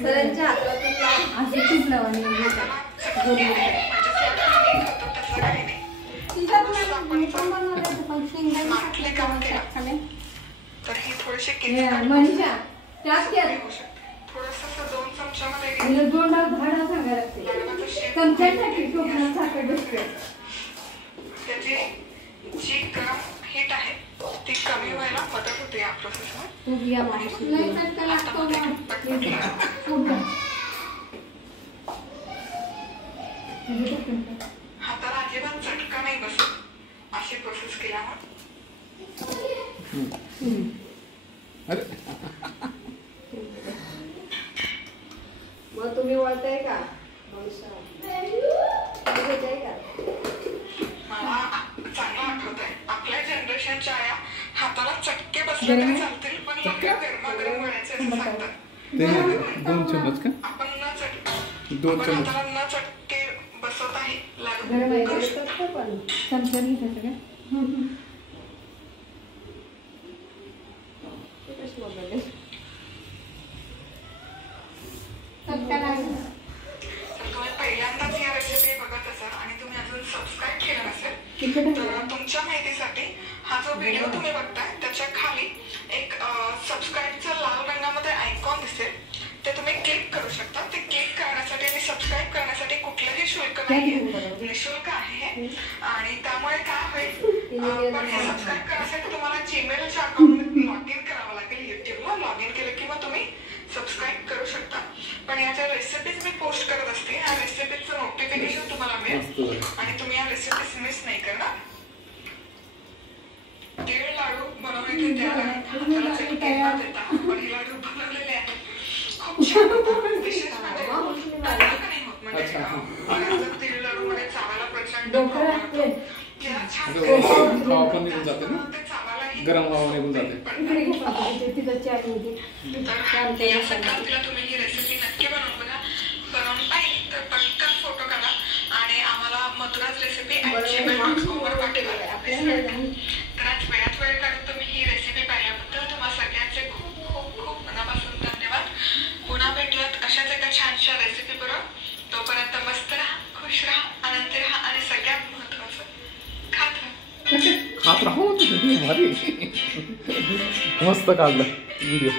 सरांच्या हातातून असे खूप लावणी तर ही थोडीशी मनीषा थोडस 2 चमच्यामध्ये दोन डाव झाडा सांगायला लागते चमच्यासाठी टोपणात साखर बसते त्याची जी गरम हीट आहे ती कमी व्हायला मदत होते या प्रोसेसमध्ये. हाताला अजिबात चटका नाही बसत अशी प्रोसेस केल्यामुळे. मग तुम्ही वळताय का? मला चांगलं आठवतंय आपल्या जनरेशनच्या आया हाताला चटके बसले तरी चालतील पण गरमागरम वळायचे असं सांगतात. 2 चम्मच का? आपण न चटके 2 चम्मच हाताला न चटके बसवताही लागू पहिल्यांदाच या रेसिपी बघत असाल आणि तुम्ही अजून सबस्क्राईब केलं नसेल तर तुमच्या माहितीसाठी हा जो व्हिडिओ तुम्ही बघताय त्याच्या खाली एक सबस्क्राईबचं लाल रंगामध्ये आयकॉन दिसेल ते तुम्ही क्लिक करू शकता. ते क्लिक करण्यासाठी आणि सबस्क्राईब करण्यासाठी कुठलंही शुल्क नाहीये, निःशुल्क आहे आणि त्यामुळे काय होईल पण हे सबस्क्राईब करण्यासाठी तुम्हाला जीमेलच्या अकाउंट लॉग इन करावं लागेल. युट्यूबला लॉग इन केलं किंवा तुम्ही सबस्क्राईब करू शकता. पण या ज्या रेसिपीज मी पोस्ट करत असते या रेसिपीजचं नोटिफिकेशन तुम्हाला मिळेल आणि तुम्ही या रेसिपीज मिस नाही करणार. तीळ लाडू बनवण्याचे त्याला हाताला चटके न देता आपण हे लाडू बनवलेले आहेत. खूप छान होतात. विशेष म्हणजे नाही होत म्हणजे तीळ लाडू मध्ये चावायला प्रचंड छान निघून जाते ना, गरम हवा निघून जाते. तर या संक्रांतीला तुम्ही ही रेसिपी नक्की बनवून बघा. बनवून पाहिजे तर पटकन फोटो काढा आणि आम्हाला मधुराज रेसिपी @gmail.com वर पाठवा. तर आज वेळात वेळ काढून तुम्ही ही रेसिपी पाहिल्याबद्दल तुम्हाला सगळ्यांचे खूप खूप खूप मनापासून धन्यवाद. पुन्हा भेटलात अशाच एका छानशा रेसिपी बरोबर. तोपर्यंत मस्त राहा, खुश राहा, आनंदी राहा आणि सगळ्यात महत्वाचं खात राहा. खात राहू. भारी मस्त काढलं व्हिडिओ.